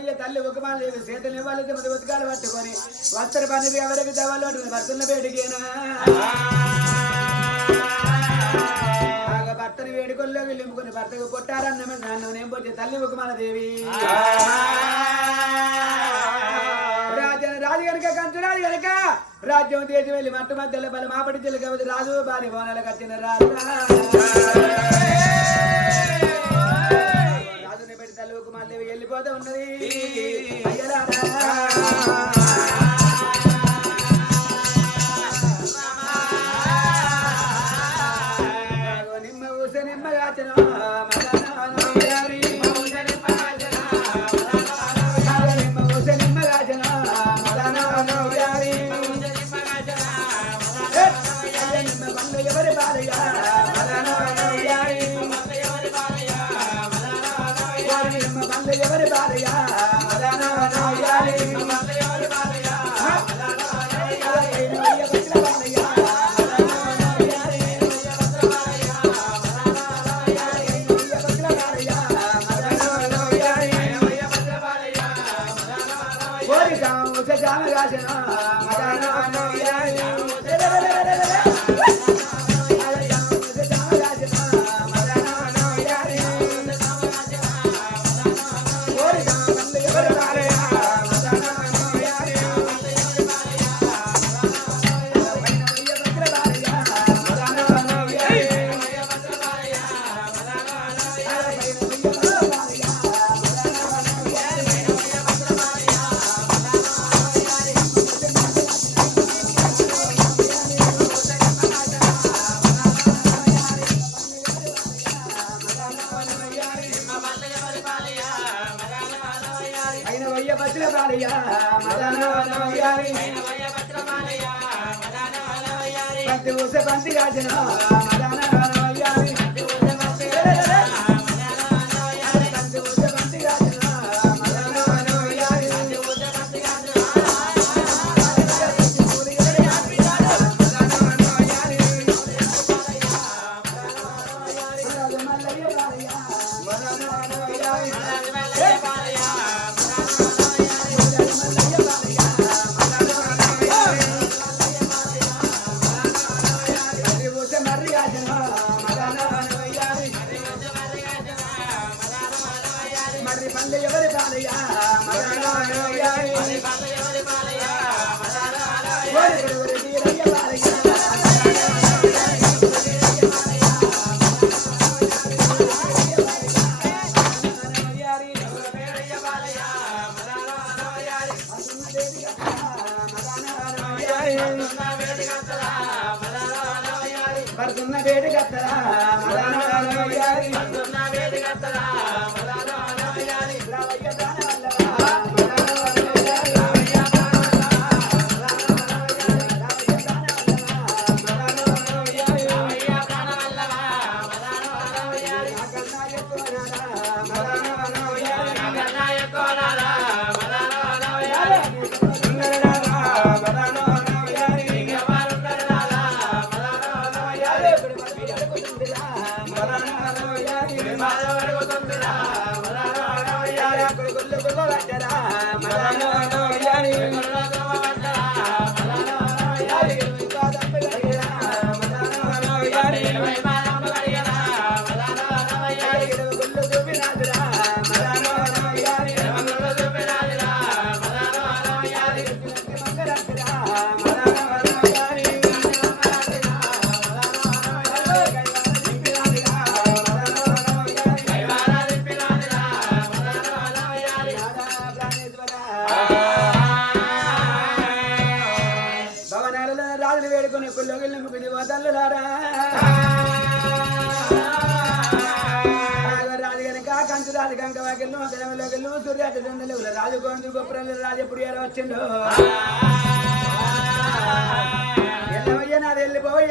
అయ్య తల్లి ఒక మాల లేవి చేతులు ఇవ్వాలి తొమ్మిది ఉతకాలు పట్టుకొని. వస్త్ర పని ఎవరికి తవ్వాలి పట్టుకుని భర్తల పేటికేనా బాగా భర్తని వేడుకొల్లో భర్తకు కొట్టారన్నమే నన్ను నేను పోతే తల్లి ఒక దేవి. రాజ రాజు గనక కంచురాజు రాజు గనక రాజ్యం తేజ వెళ్ళి మట్టు మధ్యలో బలి మాపడి చెల్లి రాజు బాలి భవనాలకు వచ్చిన రాజు. మళ్ళీ వెళ్ళిపోతూ ఉన్నది అయ్యలారా. ఎవరి బాలయ్య, మదనాను బంతి బంతి గాజన What? रा రాజు గొప్పలు రాజు ఎప్పుడు వచ్చిండు. ఎల్లవయ్య నాది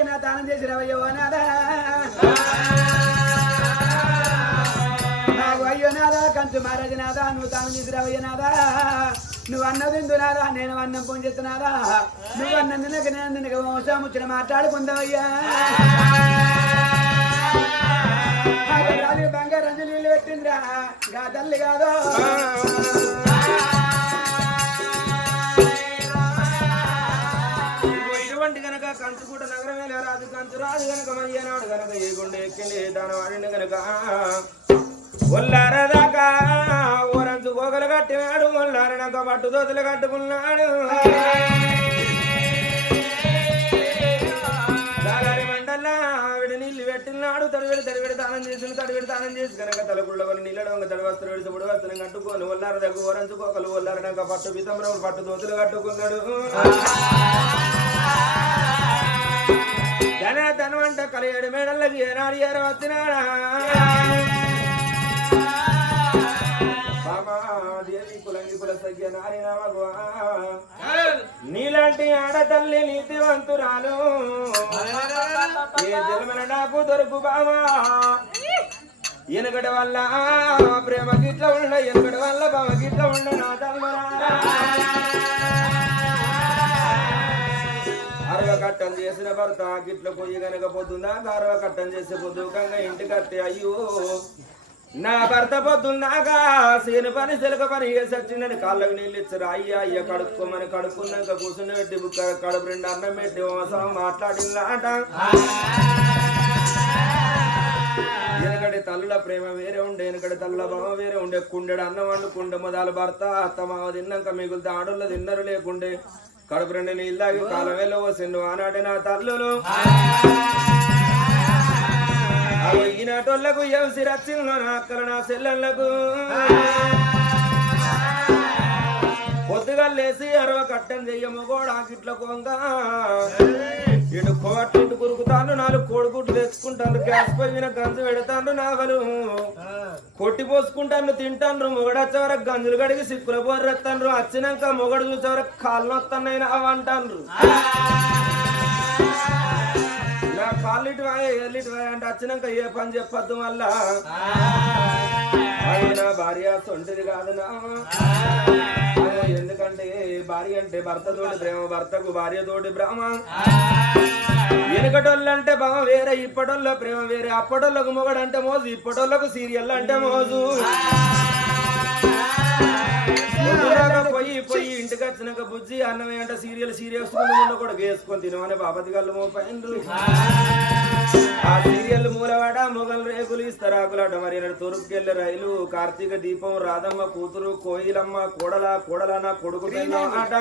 నా తానం చేసి రవయ్యో నాదా అయ్యో నాదా కంచు మహారాజు నాదా నువ్వు తాను చేసి రవయ్య నాదా నువ్వు అన్నది తింటున్నారా నేను అన్నం పొంచెత్తున్నారా నువ్వు అన్నం తినక నేను తినక వంశం బంగారం నీళ్ళు పెట్టిందిరా. గాదల్లి కాదో. ఇటువంటి గనక కంచుకూట నగరమే రాదు కంచు రాజు గనక మరియనాడు గనక ఏ గుండె ఎక్కింది? తన వాడింది గనక ఒల్లారదాకా ఓరంచు గోగలు కట్టినాడు ఒల్లారనక పట్టుదోతులు కట్టుకున్నాడు. పెట్టినాడు తడివిడి తడివిడి దానం చేసిన తడివిడి దానం చేసి కనుక తలకుళ్ళ కొన్ని నీళ్ళ దొంగ వస్త్రం పొడి వస్త్రం కట్టుకొని ఒల్లార దగ్గు వరంచుకోకలు ఒల్లారనక పట్టు పితంబరం పట్టు దోతులు కట్టుకున్నాడు. ధనవంట అంట కలియడు మేడల్లకి ఏనాడు ఏర వచ్చినాడా? నమగువా. నీలాంటి ఆడతల్లి నీతివంతురాలు. ఏ జన్మన నాకు దొరుకు బావా. ఎనగడ వల్ల ప్రేమ గిట్ల ఉండ ఎనగడ వల్ల బావ గిట్ల ఉండ నా తల్మరా అరవ కట్టం చేసిన భర్త గిట్ల పొయ్యి గనక పొద్దుందా అరవ కట్టం చేసే పొద్దు కంగా ఇంటికి అత్తే అయ్యో. నా భర్త పొద్దున్నాగా సీను పని సిలక పని సచ్చిందని కాళ్ళకు నీళ్ళు అయ్యా అయ్య కడుక్కోమని కడుక్కున్నాక కూర్చుని పెట్టి బుక్క కడుపు రెండు అన్నం పెట్టి మోసం మాట్లాడిందాట ఎనకడి తల్లుల ప్రేమ వేరే ఉండే ఎనకడి తల్లుల భావ వేరే ఉండే. కుండెడు అన్నం వండుకుండే మొదలు భర్త అత్తమావ తిన్నాక మిగులుతా ఆడోళ్ళు తిన్నరు లేకుండే. కడుపు రెండు నీళ్ళాగి కాలవేలో వెళ్ళవసిండు ఆనాటి నా తల్లులు. అగో ఈనాటోళ్ళకు ఎవసి రచ్చిందో నా అక్కల నా సెల్లలకు పొద్దుగా లేసి అరవ కట్టం చెయ్యము కూడా గిట్ల కొంగ. ఇటు కోట్టింటి కురుకుతాను నాలుగు కోడిగుడ్లు తెచ్చుకుంటాను గ్యాస్ పోయిన మీద గంజు పెడతాను నాగలు. కొట్టి పోసుకుంటాను తింటాను మొగడొచ్చే వరకు గంజులు కడిగి సిక్కుల పోరెత్తాను వచ్చినాక మొగడు చూసే వరకు కాళ్ళు వస్తానైనా అవంటాను ఇటు వాయే, ఎల్లు ఇటు వాయే అంటే వచ్చినాక ఏ పని చెప్పొద్దు మళ్ళా. నా భార్య సొంటిది కాదు నా. ఎందుకంటే భార్య అంటే భర్తతోటి ప్రేమ భర్తకు భార్యతోటి బ్రహ్మ వెనుకటోళ్ళు అంటే బావ వేరే ఇప్పటోళ్ళ ప్రేమ వేరే అప్పటోళ్ళకు మొగడంటే మోజు ఇప్పటోళ్ళకు సీరియల్ అంటే మోజు. ఇంటికి వచ్చినాక బుజ్జి అన్నమే అంటే సీరియల్ సీరియల్స్ కూడా వేసుకొని తినమని బాపతి గల్లు మోపైండ్రు ఆ సీరియల్ మూలవాడ మొగలు రేకులు ఇస్తరాకులాట. మరి ఈనాడు రైలు కార్తీక దీపం రాధమ్మ కూతురు కోయిలమ్మ కోడల కోడల నా కొడుకు పెళ్ళమాట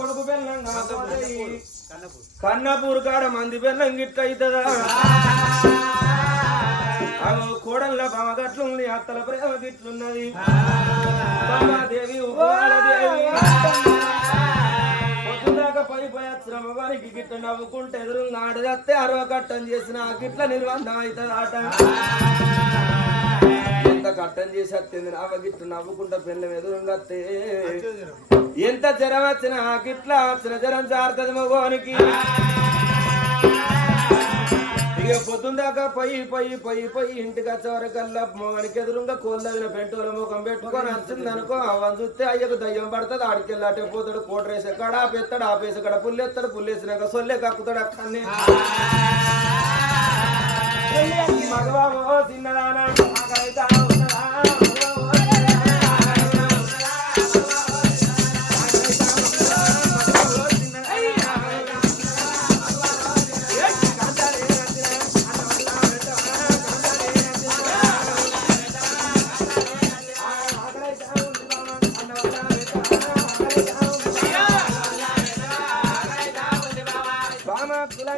కొడుకు పెళ్ళం కన్నపూర్ కాడ మంది పెళ్ళం గిట్ట అవుతుందా? కోడళ్ళ బావ గట్లుంది అత్తల ప్రేమ గిట్లున్నది. బాబాదేవి ఉపాలదేవి. పొద్దుదాకా పై పోయి వచ్చిన మగానికి గిట్ట నవ్వుకుంటే ఎదురుగా ఆడదత్తే అరవ కట్టం చేసిన ఆ గిట్ల నిర్బంధం అవుతుంది ఆట ఎంత కట్టం చేసి వచ్చింది నావ గిట్ల నవ్వుకుంటా పెళ్ళం ఎదురుగా ఎంత జ్వరం వచ్చినా ఆ గిట్ల వచ్చిన జ్వరం జారుతుంది మగోనికి పొద్దుందాకా పోయి పోయి పోయి పోయి ఇంటికి వచ్చేవరకల్లా మొగనికి ఎదురుగా కోళ్ళగిన పెంటోల ముఖం పెట్టుకొని వచ్చింది అనుకో చూస్తే అయ్యకు దయ్యం పడుతుంది. ఆడికెళ్ళి అటే పోతాడు కోటరేసే కాడ ఆపేస్తాడు ఆపేసి కాడ పుల్లెత్తాడు పుల్లేసినాక సొల్లే కక్కుతాడు అక్కడనే. మగబాబు తిన్నదానా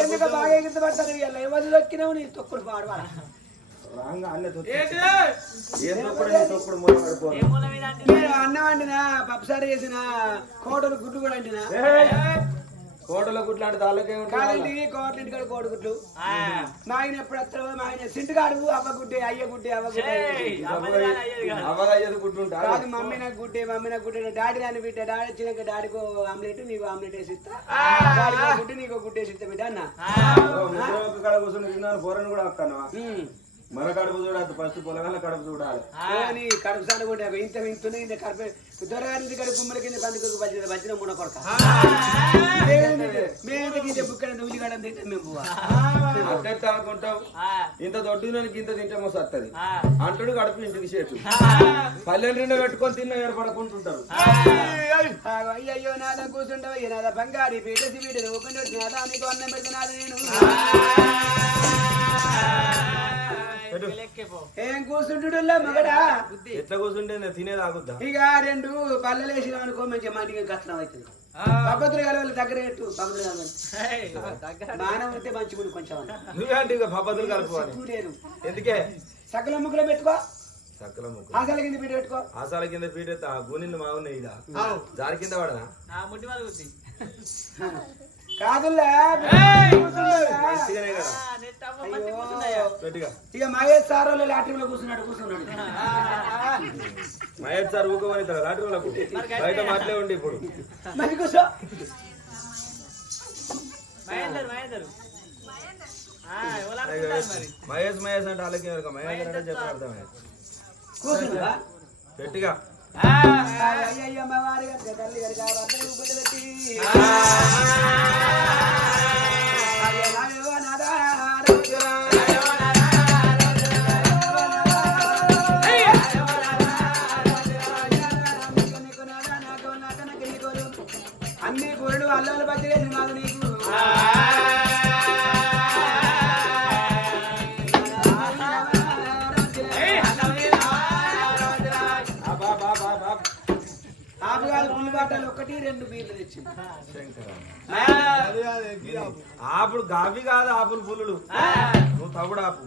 ఎందుకు బాగా దొక్కినావు నీ తొక్కుడు పాడవాడ తొక్కుడు అన్నం వండినా పప్పుసారి చేసిన కోటలు గుడ్డు కూడా అండినా కోటల గుడ్లు అంటే దాళ్ళకే కాదండి కోటలు ఇంటికాడ కోడి గుడ్లు. మా ఆయన ఎప్పుడు వస్తాడో మా ఆయన సింటుగాడు అవ్వ గుడ్డే అయ్య గుడ్డే అవ్వ గుడ్డే అమ్మది కాదు, అయ్యేది మమ్మీ నాకు గుడ్డే మమ్మీ నాకు గుడ్డే డాడీ నాన్న బిడ్డ డాడీ వచ్చినాక డాడీకి ఆమ్లెట్ నీకు ఆమ్లెట్ వేసి ఇస్తా డాడీకి గుడ్డు నీకు గుడ్డు వేసి ఇస్తా బిడ్డ అన్న కడ కూర్చొని తిన్నాను పోరని కూడా వస్తానవా ఉమ్. మన కడుపు చూడాలి ఫస్ట్ పొలగాల కడుపు చూడాలి కడుపు సార్ కూడా ఇంత ఇంత కడుపు నుంచి కడుపు గుమ్మల కింద వచ్చిన వచ్చిన మూడ కొడక మేము ఇంత ఇంత దొడ్డునకి ఇంత తింటే మోసత్తది ఆ. అంటుడు కడుపు ఇంటికి చేటు పల్లెలు నిండా పెట్టుకొని తిన్న ఏర్పడకుంటుంటారు అయ్యో అయ్యయ్యో నాద కూర్చుంటావు ఈ నాద బంగారి పీటసి పీట నీకు అన్నం పెడుతున్నాడు నేను ఏం కూర్చుంటుడు మగడా ఎట్లా కూర్చుంటే నేను తినేది ఆగుద్దా ఇక రెండు పల్లెలు వేసినాం అనుకో మంచిగా మంటికి కష్టం అవుతుంది పబ్బతులు కలవాలి దగ్గర పెట్టు పబ్బతులు కలవాలి. ఏయ్, దగ్గర బాణం ఉంటే మంచిగా కొంచెం. నువ్వేంటి పద్ధతులు కలుపుకోవాలి ఎందుకే? సకల ముగ్గులో పెట్టుకో. సక్కల ముక్కు. ఆశల కింద పీట పెట్టుకో. ఆసాల కింద పీట గునిలు మా ఉన్నాయి జారి కింద ముట్టి వాళ్ళు గుద్ది. కాదులే. ఇక మహేష్ సార్ వాళ్ళు లాటరీలో కూర్చున్నాడు కూర్చున్నాడు. మహేష్ సార్ ఊకోమని లాటరీ వాళ్ళకు. బయట మాటలే ఉండి ఇప్పుడు. మరి కూర్చో. మహేందర్ మహేందర్. మహేష్ మహేష్ అంటే వాళ్ళకి మహేష్ అంటే కూర్చున్నావా? గట్టిగా. అయ్యయ్య తల్లి గారి అన్ని కూరడు అల్లాలు పచ్చిరేసి మాకు నీకు. ఒకటి రెండు బీర్లు తెచ్చింది. శంకర. ఆపుడు గావి కాదు ఆపులు పుల్లుడు నువ్వు తవుడు ఆపు.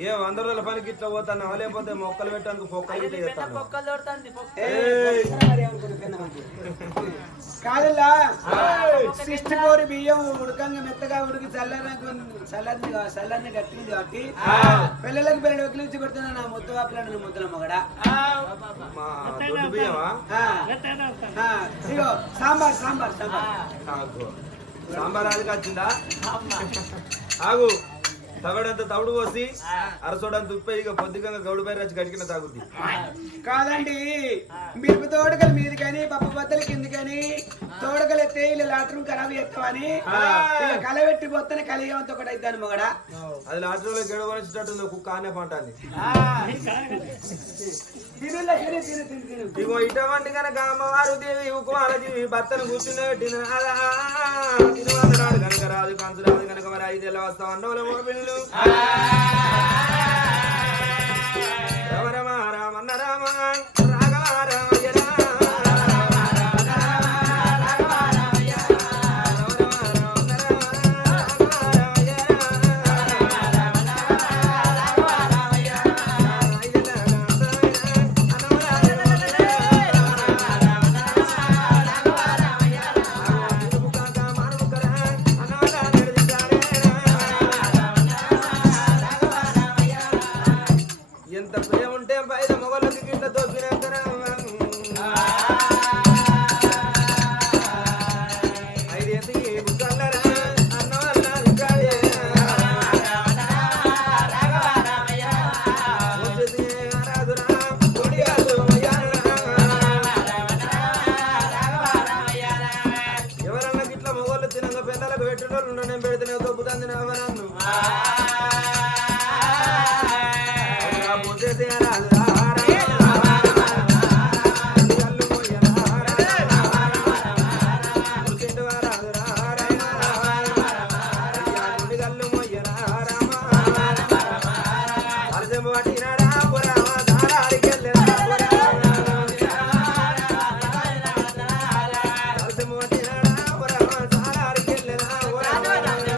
ఏ వంద రోజుల పనికి ఇట్లా పోతాను లేకపోతే మొక్కలు పెట్టడానికి పొక్కలు ఇట్లా సిక్స్టీ ఫోర్ బియ్యం ఉడకంగా మెత్తగా ఉడికి చల్లని చల్లని చల్లని గట్టింది కాబట్టి పిల్లలకి పిల్లలు వదిలించి పెడుతున్నా నా ముద్దు వాపులాడు ముద్దుల మొగడా. మా దొడ్డు బియ్యమా? ఆ, ఆ, ఇగో సాంబార్ సాంబార్ సాంబార్. సాంబార్ అది వచ్చిందా? ఆగు. తవడంత తవుడు పోసి అరసోడంత ఉప్పే ఇక పొద్దుగా గౌడు పైన వచ్చి గడికిన తాగుద్ది. కాదండి మిరప తోడకలు మీది కానీ పప్పు బద్దలు కింది కానీ ఎత్తే ఇలా లాట్రూమ్ ఖరాబ్ చేస్తామని కలబెట్టి పోతేనే కలిగేవంత ఒకటి అయిద్దాను మొగడా. అది లాటరీలో గెడవ వచ్చేటట్టుంది కుక్క ఆనే తిను తిను ఇగో ఇటువంటి కనుక అమ్మవారు దేవి ఉకుమాల దేవి భర్తను కూర్చునే కనుక రాదు కంచు రాదు కనుక మరి ఐదేళ్ళ వస్తా. పిల్లలు ఎంత ప్రేమ